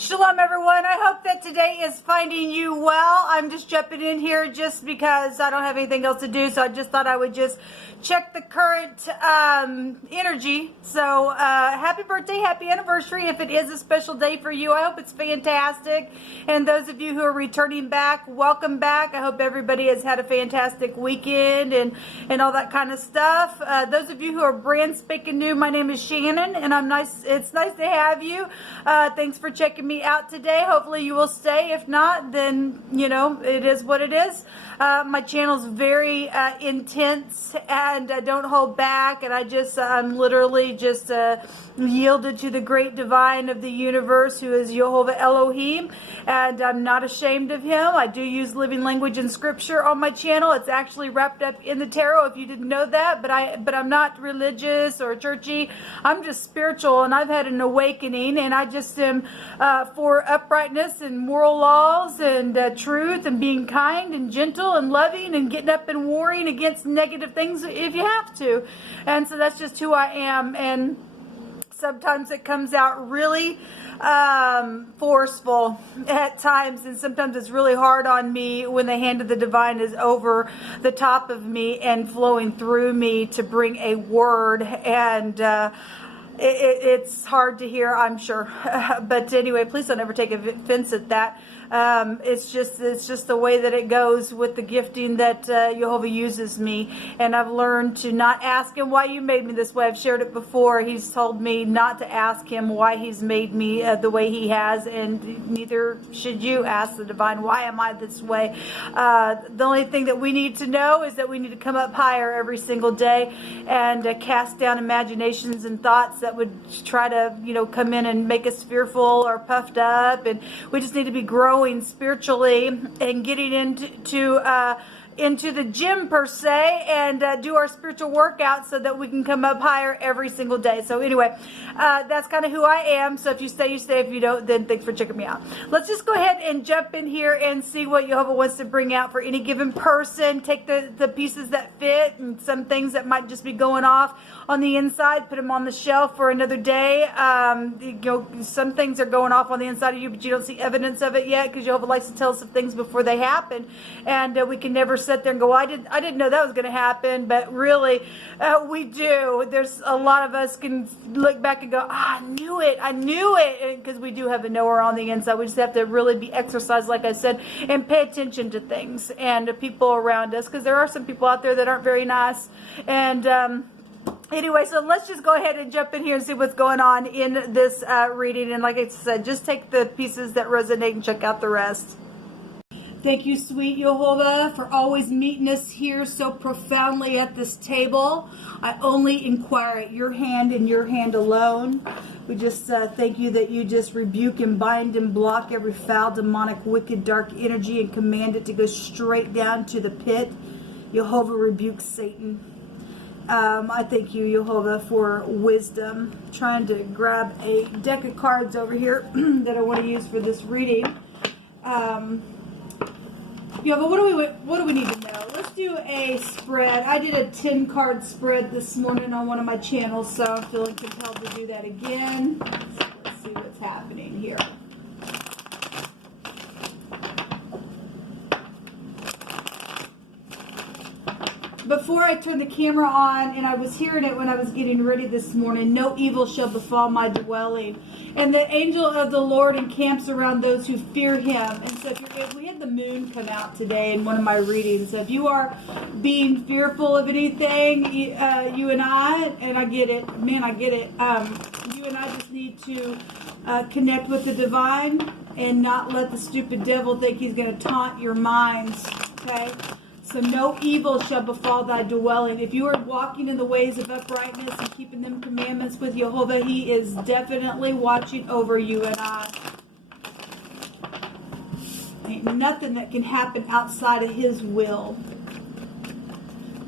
Shalom, everyone. I hope that today is finding you well. I'm just jumping in here just because I don't have anything else to do, so I just thought I would just check the current energy. So happy birthday, happy anniversary. If it is a special day for you, I hope it's fantastic. And those of you who are returning back, welcome back. I hope everybody has had a fantastic weekend and all that kind of stuff. Those of you who are brand spanking new, my name is Shannon, and it's nice to have you. Thanks for checking me out today. Hopefully you will stay. If not, then you know it is what it is. My channel is very intense, and I don't hold back, and I'm literally just yielded to the great divine of the universe, who is Jehovah Elohim, and I'm not ashamed of him. I do use living language and scripture on my channel. It's actually wrapped up in the tarot, if you didn't know that, but I'm not religious or churchy. I'm just spiritual, and I've had an awakening, and I just am for uprightness and moral laws and truth and being kind and gentle and loving and getting up and warring against negative things if you have to. And so that's just who I am. And sometimes it comes out really forceful at times, and sometimes it's really hard on me when the hand of the divine is over the top of me and flowing through me to bring a word, and it's hard to hear, I'm sure. But anyway, please don't ever take offense at that. It's just the way that it goes with the gifting that Jehovah uses me. And I've learned to not ask him why you made me this way. I've shared it before. He's told me not to ask him why he's made me the way he has, and neither should you ask the divine, why am I this way? The only thing that we need to know is that we need to come up higher every single day and cast down imaginations and thoughts that would try to, come in and make us fearful or puffed up. And we just need to be growing spiritually and getting into the gym per se, and do our spiritual workout so that we can come up higher every single day. So anyway, that's kind of who I am. So if you stay, you stay. If you don't, then thanks for checking me out. Let's just go ahead and jump in here and see what Jehovah wants to bring out for any given person. Take the pieces that fit, and some things that might just be going off on the inside, put them on the shelf for another day. Some things are going off on the inside of you, but you don't see evidence of it yet, because Jehovah likes to tell us of things before they happen, and we can never sit there and go, I didn't know that was going to happen, but really we do. There's a lot of us can look back and go, I knew it, because we do have a knower on the inside. We just have to really be exercised, like I said, and pay attention to things and to people around us, because there are some people out there that aren't very nice. And anyway, so let's just go ahead and jump in here and see what's going on in this reading. And like I said, just take the pieces that resonate and check out the rest. Thank you, sweet Jehovah, for always meeting us here so profoundly at this table. I only inquire at your hand and your hand alone. We just thank you that you just rebuke and bind and block every foul, demonic, wicked, dark energy and command it to go straight down to the pit. Jehovah rebukes Satan. I thank you, Jehovah, for wisdom. I'm trying to grab a deck of cards over here that I want to use for this reading. Yeah, but what do we need to know? Let's do a spread. I did a 10-card spread this morning on one of my channels, so I'm feeling compelled to do that again. So let's see what's happening here. Before I turned the camera on, and I was hearing it when I was getting ready this morning, no evil shall befall my dwelling. And the angel of the Lord encamps around those who fear him. And so if we had the moon come out today in one of my readings. So if you are being fearful of anything, you and I get it, man, I get it. You and I just need to connect with the divine and not let the stupid devil think he's going to taunt your minds, okay? So no evil shall befall thy dwelling. If you are walking in the ways of uprightness and keeping them commandments with Jehovah, he is definitely watching over you and I. Ain't nothing that can happen outside of his will.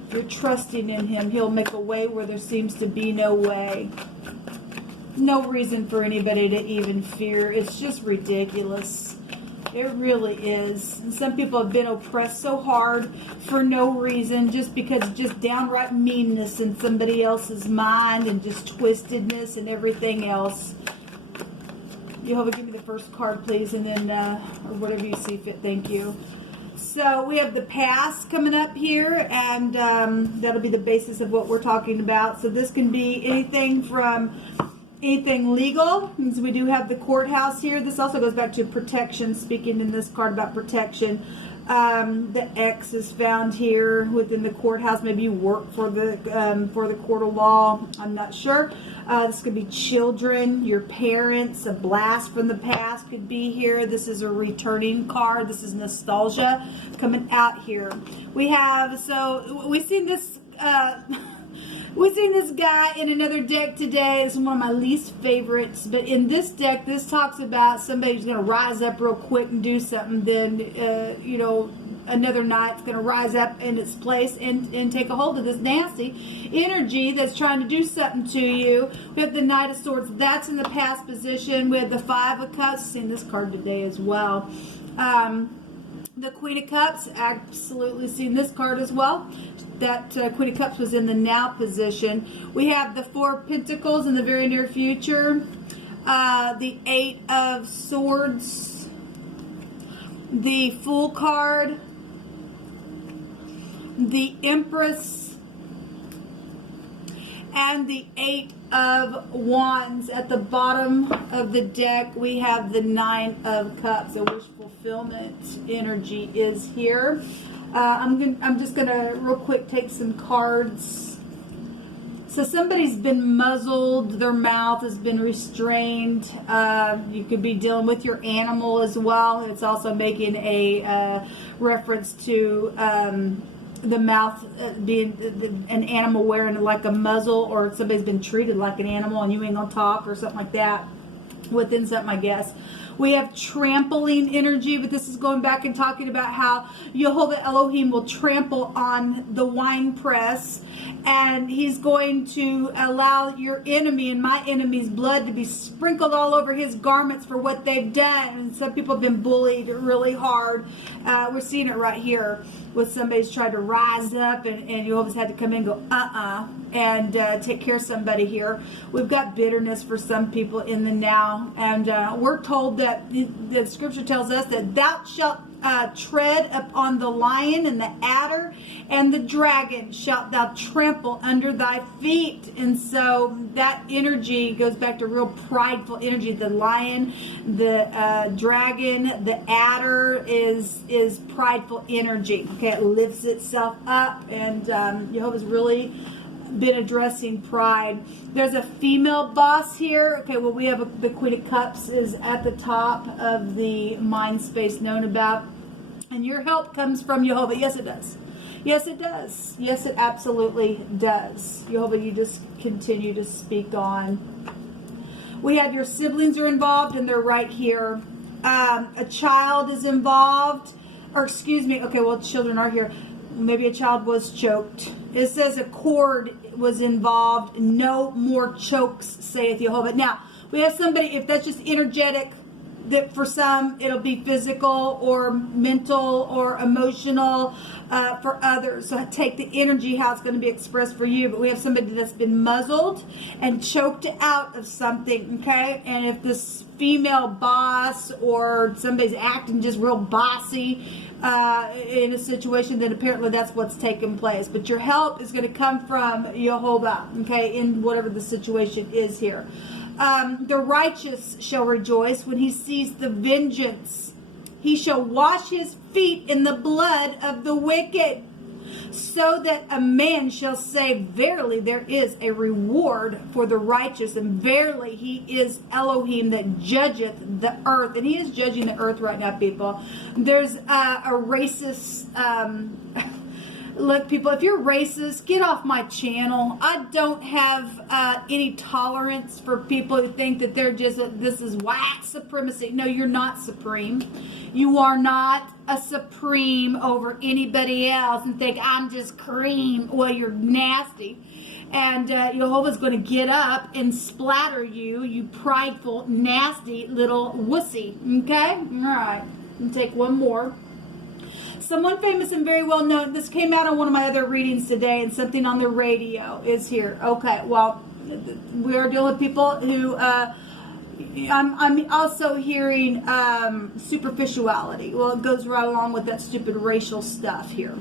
If you're trusting in him, he'll make a way where there seems to be no way. No reason for anybody to even fear. It's just ridiculous. It really is. And some people have been oppressed so hard for no reason, just because just downright meanness in somebody else's mind and just twistedness and everything else. Jehovah, give me the the first card, please, and then or whatever you see fit. Thank you. So we have the past coming up here, and that'll be the basis of what we're talking about. So this can be anything from anything legal, means we do have the courthouse here. This also goes back to protection, speaking in this card about protection. The X is found here within the courthouse. Maybe you work for the court of law. I'm not sure. This could be children, your parents, a blast from the past could be here. This is a returning card. This is nostalgia coming out here. We've seen this. We've seen this guy in another deck today. It's one of my least favorites. But in this deck, this talks about somebody who's going to rise up real quick and do something. Then, another knight's going to rise up in its place and take a hold of this nasty energy that's trying to do something to you. We have the Knight of Swords. That's in the past position. We have the Five of Cups. Seen this card today as well. The Queen of Cups, absolutely seen this card as well. That Queen of Cups was in the now position. We have the Four of Pentacles in the very near future. The Eight of Swords. The Fool card. The Empress. And the Eight of Wands. At the bottom of the deck, we have the Nine of Cups. A wish fulfillment energy is here. I'm just gonna real quick take some cards. So somebody's been muzzled, their mouth has been restrained. You could be dealing with your animal as well. It's also making a reference to the mouth being an animal wearing like a muzzle, or somebody's been treated like an animal and you ain't gonna talk or something like that within something, I guess. We have trampling energy, but this is going back and talking about how Jehovah Elohim will trample on the wine press, and he's going to allow your enemy and my enemy's blood to be sprinkled all over his garments for what they've done. And some people have been bullied really hard. We're seeing it right here with somebody's tried to rise up, and Jehovah's had to come in and go, and take care of somebody here. We've got bitterness for some people in the now, and we're told that the scripture tells us that thou shalt tread upon the lion and the adder and the dragon shalt thou trample under thy feet. And so that energy goes back to real prideful energy. The lion, the dragon, the adder is prideful energy. Okay, it lifts itself up, and Jehovah's really been addressing pride. There's a female boss here. Okay, well, we have the Queen of Cups is at the top of the mind space known about, and your help comes from Jehovah. Yes, it does. Yes, it does. Yes, it absolutely does. Jehovah, you just continue to speak on. We have your siblings are involved, and they're right here. A child is involved, or excuse me. Okay, well, children are here. Maybe a child was choked. It says a cord was involved. No more chokes, saith Jehovah. Now, we have somebody, if that's just energetic, that for some it'll be physical or mental or emotional for others. So take the energy, how it's going to be expressed for you. But we have somebody that's been muzzled and choked out of something, okay? And if this female boss or somebody's acting just real bossy in a situation, then apparently that's what's taking place. But your help is going to come from Jehovah, okay, in whatever the situation is here. The righteous shall rejoice when he sees the vengeance. He shall wash his feet in the blood of the wicked, so that a man shall say, verily there is a reward for the righteous, and verily he is Elohim that judgeth the earth. And he is judging the earth right now, people. There's a racist look, people, if you're racist, get off my channel. I don't have any tolerance for people who think that they're just, this is white supremacy. No, you're not supreme. You are not a supreme over anybody else and think I'm just cream. Well, you're nasty. And Jehovah's going to get up and splatter you, you prideful, nasty little wussy. Okay? All right. And take one more. Someone famous and very well known. This came out on one of my other readings today, and something on the radio is here. Okay, well, we are dealing with people who I'm also hearing superficiality. Well, it goes right along with that stupid racial stuff here.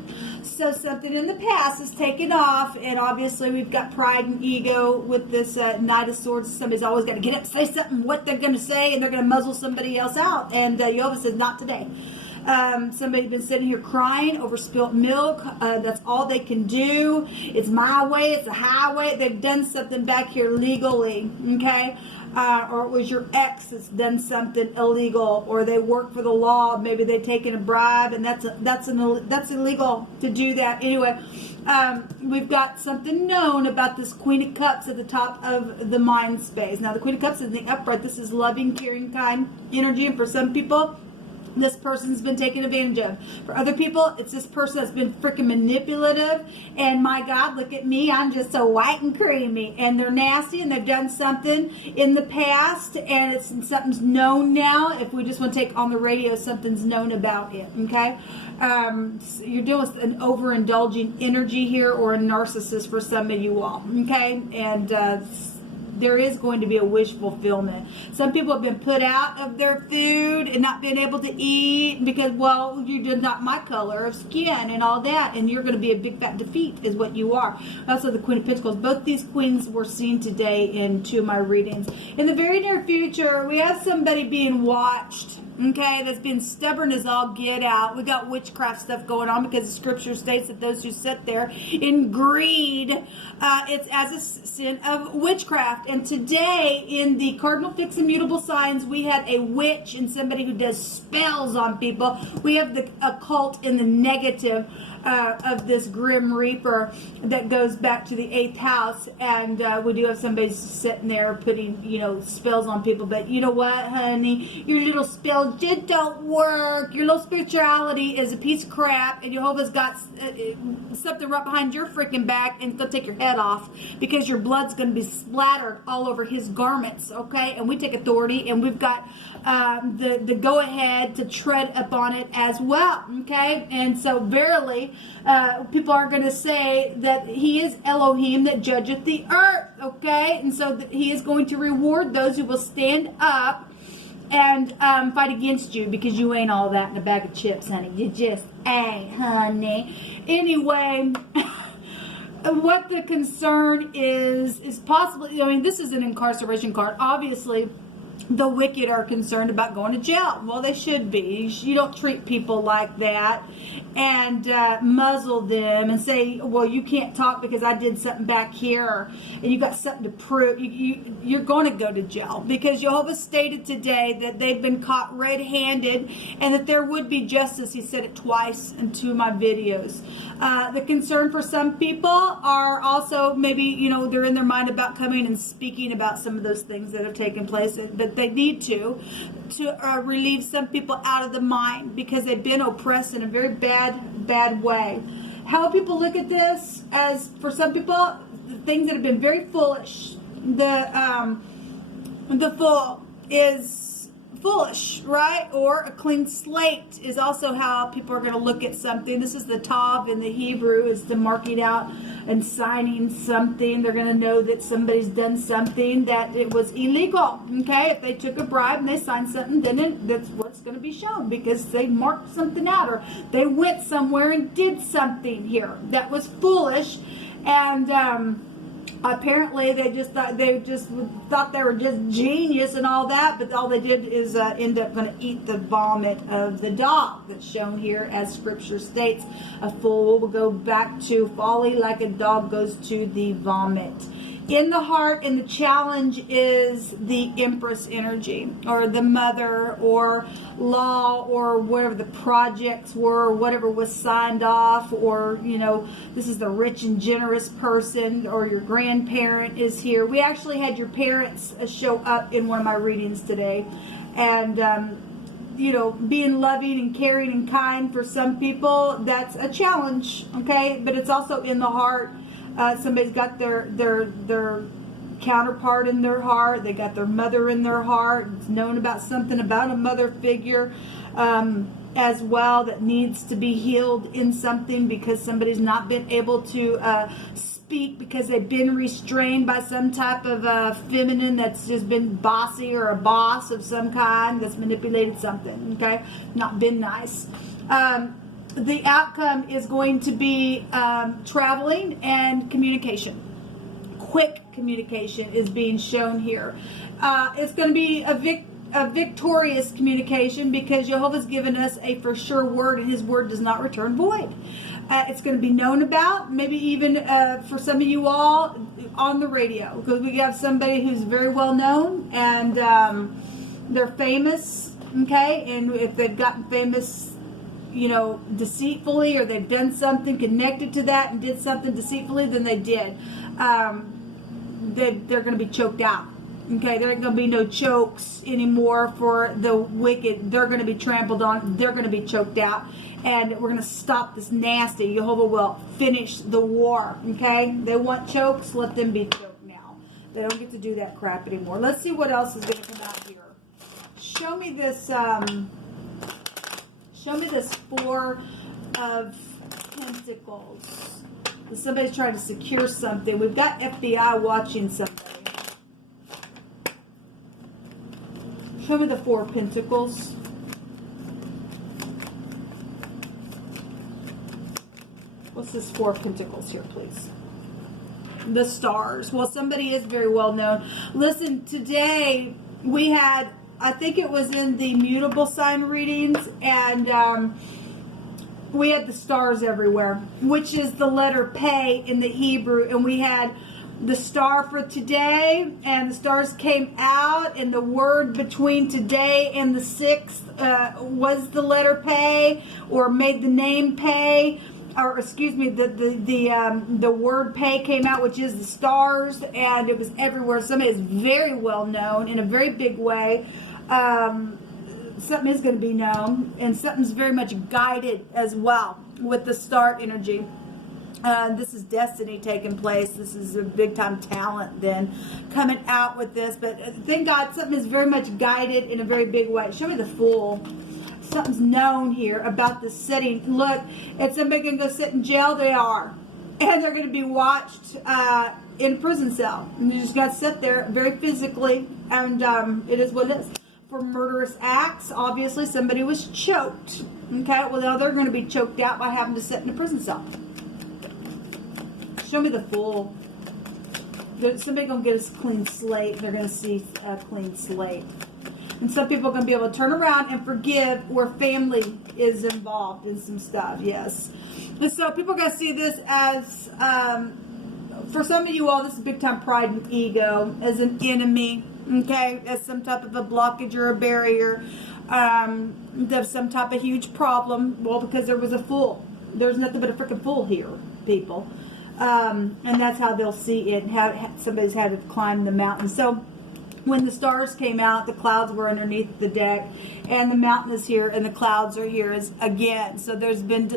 So something in the past is taken off, and obviously we've got pride and ego with this Knight of Swords. Somebody's always got to get up, say something, what they're going to say, and they're going to muzzle somebody else out. And Jehovah says, not today. Somebody's been sitting here crying over spilt milk. That's all they can do. It's my way. It's a highway. They've done something back here legally, okay? Or it was your ex that's done something illegal, or they work for the law. Maybe they've taken a bribe, and that's illegal to do that. Anyway, we've got something known about this Queen of Cups at the top of the mind space. Now, the Queen of Cups is in the upright. This is loving, caring, kind energy, and for some people, this person's been taken advantage of. For other people, it's this person that's been freaking manipulative. And my God, look at me. I'm just so white and creamy. And they're nasty, and they've done something in the past, and something's known now. If we just want to take on the radio, something's known about it. Okay? So you're dealing with an overindulging energy here, or a narcissist for some of you all. Okay? And there is going to be a wish fulfillment. Some people have been put out of their food and not been able to eat because, well, you're just not my color of skin and all that, and you're going to be a big fat defeat is what you are. Also, the Queen of Pentacles. Both these queens were seen today in two of my readings. In the very near future, we have somebody being watched, okay, that's been stubborn as all get out. We got witchcraft stuff going on because the scripture states that those who sit there in greed, it's as a sin of witchcraft. And today, in the cardinal-fixed-mutable signs, we had a witch and somebody who does spells on people. We have the occult in the negative of this Grim Reaper that goes back to the 8th house, and we do have somebody sitting there putting, spells on people. But you know what, honey? Your little spells just don't work. Your little spirituality is a piece of crap, and Jehovah's got something right behind your freaking back, and it's going to take your head off because your blood's going to be splattered all over his garments, okay? And we take authority, and we've got the go-ahead to tread upon it as well, okay? And so, verily, people are going to say that he is Elohim that judgeth the earth, okay? And so he is going to reward those who will stand up and fight against you, because you ain't all that in a bag of chips, honey. You just ain't, honey. Anyway, what the concern is possibly, this is an incarceration card. Obviously, the wicked are concerned about going to jail. Well, they should be. You don't treat people like that and muzzle them and say, well, you can't talk because I did something back here and you got something to prove. You're going to go to jail, because Jehovah stated today that they've been caught red-handed and that there would be justice. He said it twice in two of my videos. The concern for some people are also maybe, they're in their mind about coming and speaking about some of those things that have taken place, but they need to relieve some people out of the mind because they've been oppressed in a very bad way. How people look at this, as for some people, things that have been very foolish. The fool is foolish, right? Or a clean slate is also how people are going to look at something. This is the Tav in the Hebrew, is the marking out and signing something. They're going to know that somebody's done something that it was illegal, okay? If they took a bribe and they signed something, then that's what's going to be shown, because they marked something out, or they went somewhere and did something here that was foolish. And apparently they just thought they were just genius and all that, but all they did is end up going to eat the vomit of the dog that's shown here, as scripture states. A fool will go back to folly like a dog goes to the vomit. In the heart, and the challenge is the Empress energy, or the mother, or law, or whatever the projects were, or whatever was signed off, or, this is the rich and generous person, or your grandparent is here. We actually had your parents show up in one of my readings today. And, being loving and caring and kind for some people, that's a challenge, okay? But it's also in the heart. Somebody's got their counterpart in their heart. They got their mother in their heart. It's known about something about a mother figure as well that needs to be healed in something, because somebody's not been able to speak because they've been restrained by some type of feminine that's just been bossy, or a boss of some kind that's manipulated something, okay? Not been nice. The outcome is going to be traveling and communication. Quick communication is being shown here. It's going to be a victorious communication because Jehovah's given us a for sure word, and his word does not return void. It's going to be known about, maybe even for some of you all on the radio, because we have somebody who's very well known, and they're famous, okay? And if they've gotten famous, you know, deceitfully, or they've done something connected to that and did something deceitfully, then they did. They're going to be choked out. Okay, there ain't going to be no chokes anymore for the wicked. They're going to be trampled on. They're going to be choked out. And we're going to stop this nasty. Jehovah will finish the war. Okay, they want chokes. Let them be choked now. They don't get to do that crap anymore. Let's see what else is going to come out here. Show me this. Show me this Four of Pentacles. Somebody's trying to secure something. We've got FBI watching something. Show me the Four of Pentacles. What's this Four of Pentacles here, please? The Stars. Well, somebody is very well known. Listen, today we had, I think it was in the mutable sign readings, and we had the stars everywhere, which is the letter Pei in the Hebrew, and we had the star for today, and the stars came out, and the word between today and the 6th was the letter Pei, or made the name Pei, or excuse me, the word Pei came out, which is the stars, and it was everywhere. Somebody is very well known in a very big way. Something is going to be known, and something's very much guided as well with the star energy. This is destiny taking place. This is a big time talent then coming out with this. But thank God something is very much guided in a very big way. Show me the Fool. Something's known here about this setting. Look, if somebody can go sit in jail, they are. And they're going to be watched in a prison cell. And you just got to sit there very physically. And it is what it is. For murderous acts, obviously somebody was choked. Okay, well now they're going to be choked out by having to sit in a prison cell. Show me the Fool. Somebody going to get us a clean slate. They're going to see a clean slate. And some people are going to be able to turn around and forgive where family is involved in some stuff. Yes. And so people are going to see this as, for some of you all, this is big time pride and ego, as an enemy. Okay, as some type of a blockage or a barrier. There's some type of huge problem. Well, because there was a fool. There's nothing but a freaking fool here, people. And that's how they'll see it. Somebody's had to climb the mountain. So when the stars came out, the clouds were underneath the deck, and the mountain is here, and the clouds are here again. So there's been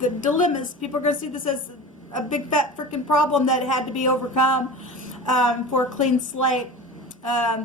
the dilemmas. People are going to see this as a big fat freaking problem that had to be overcome for a clean slate.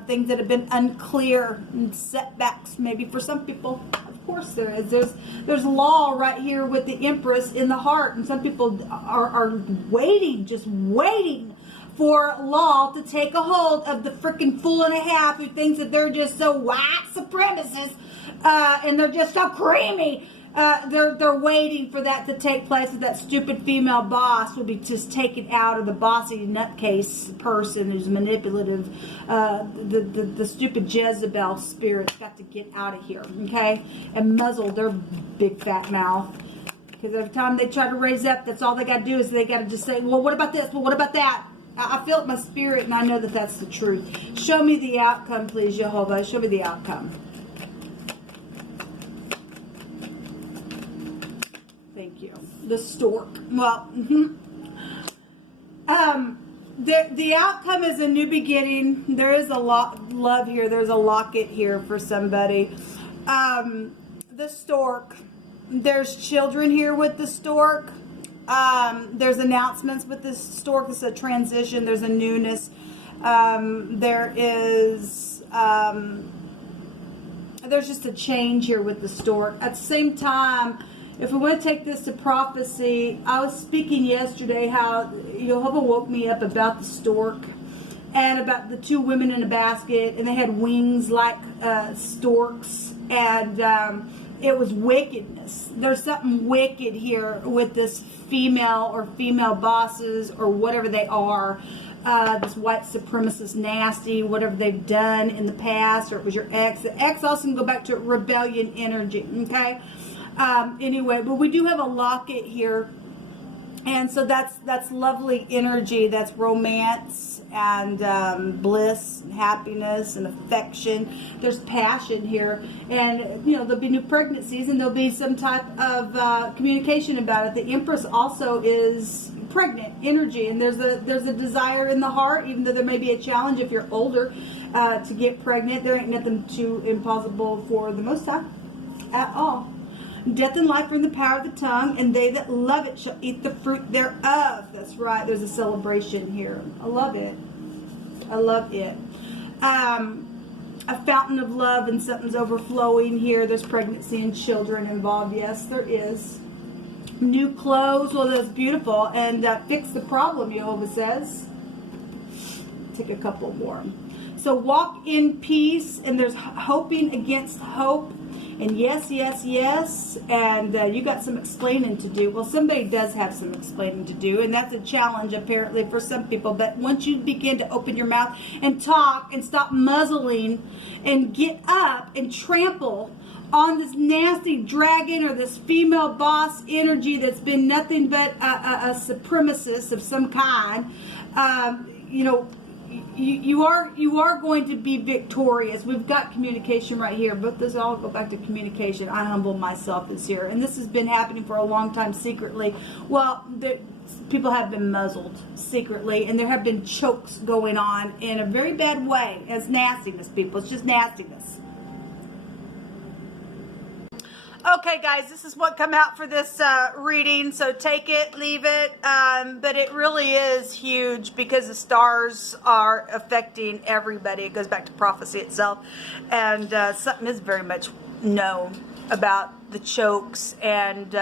Things that have been unclear and setbacks maybe for some people. Of course there is. There's law right here with the Empress in the heart, and some people are waiting, just waiting for law to take a hold of the freaking fool and a half who thinks that they're just so white supremacists and they're just so creamy. They're waiting for that to take place, that stupid female boss will be just taken out of the bossy nutcase person who's manipulative. The stupid Jezebel spirit's got to get out of here, okay? And muzzle their big fat mouth. Because every time they try to raise up, that's all they got to do is they got to just say, well, what about this? Well, what about that? I feel it in my spirit, and I know that that's the truth. Show me the outcome, please, Jehovah. Show me the outcome. Thank you. The stork. Well, the outcome is a new beginning. There is a lot love here. There's a locket here for somebody. The stork. There's children here with the stork. There's announcements with this stork. It's a transition. There's a newness. There is there's just a change here with the stork. At the same time, If we want to take this to prophecy, I was speaking yesterday how Jehovah woke me up about the stork and about the two women in a basket, and they had wings like storks, and it was wickedness. There's something wicked here with this female or female bosses or whatever they are. This white supremacist nasty, whatever they've done in the past, or it was your ex. The ex also can go back to rebellion energy, okay? Anyway, but we do have a locket here, and so that's lovely energy. That's romance and bliss and happiness and affection. There's passion here, and there'll be new pregnancies, and there'll be some type of communication about it. The Empress also is pregnant energy, and there's a desire in the heart, even though there may be a challenge if you're older to get pregnant. There ain't nothing too impossible for the Most High at all. Death and life are in the power of the tongue, and they that love it shall eat the fruit thereof. That's right. There's a celebration here. I love it. I love it. A fountain of love, and something's overflowing here. There's pregnancy and children involved. Yes, there is. New clothes. Well, that's beautiful. And fix the problem, Jehovah says. Take a couple more. So walk in peace, and there's hoping against hope. And yes, yes, yes, and you got some explaining to do. Well, somebody does have some explaining to do, and that's a challenge apparently for some people. But once you begin to open your mouth and talk and stop muzzling and get up and trample on this nasty dragon or this female boss energy that's been nothing but a supremacist of some kind, you are going to be victorious. We've got communication right here, but this all go back to communication. I humble myself this year, and this has been happening for a long time secretly. Well, people have been muzzled secretly, and there have been chokes going on in a very bad way. It's nastiness, people. It's just nastiness. Okay, guys, this is what come out for this reading, so take it, leave it, but it really is huge because the stars are affecting everybody. It goes back to prophecy itself, and something is very much known about the chokes, and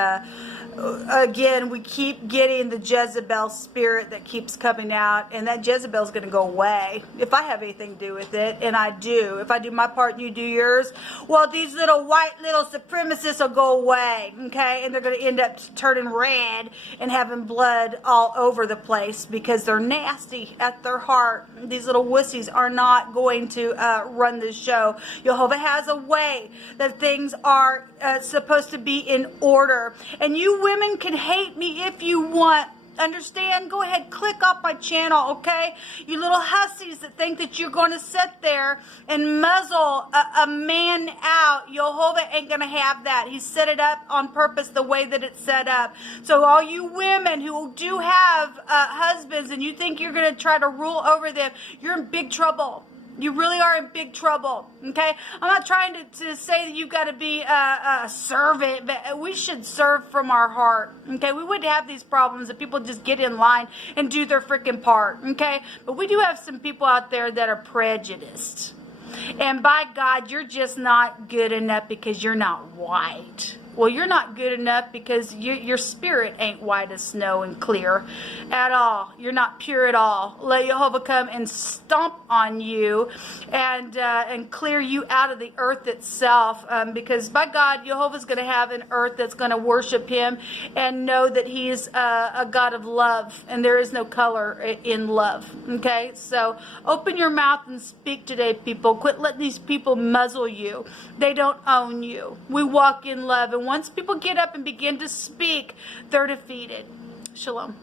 again, we keep getting the Jezebel spirit that keeps coming out, and that Jezebel is going to go away if I have anything to do with it, and I do. If I do my part and you do yours, well, these little white little supremacists will go away, okay, and they're going to end up turning red and having blood all over the place because they're nasty at their heart. These little wussies are not going to run this show. Jehovah has a way that things are supposed to be in order, and you women can hate me if you want. Understand? Go ahead, click off my channel, okay? You little hussies that think that you're going to sit there and muzzle a man out. Jehovah ain't going to have that. He set it up on purpose the way that it's set up. So all you women who do have husbands and you think you're going to try to rule over them, you're in big trouble. You really are in big trouble, okay? I'm not trying to say that you've got to be a servant, but we should serve from our heart, okay? We wouldn't have these problems if people just get in line and do their freaking part, okay? But we do have some people out there that are prejudiced. And by God, you're just not good enough because you're not white. Well, you're not good enough because your spirit ain't white as snow and clear at all. You're not pure at all. Let Jehovah come and stomp on you and clear you out of the earth itself, because by God, Jehovah's going to have an earth that's going to worship him and know that he's a God of love, and there is no color in love, okay? So open your mouth and speak today, people. Quit letting these people muzzle you. They don't own you. We walk in love, and once people get up and begin to speak, they're defeated. Shalom.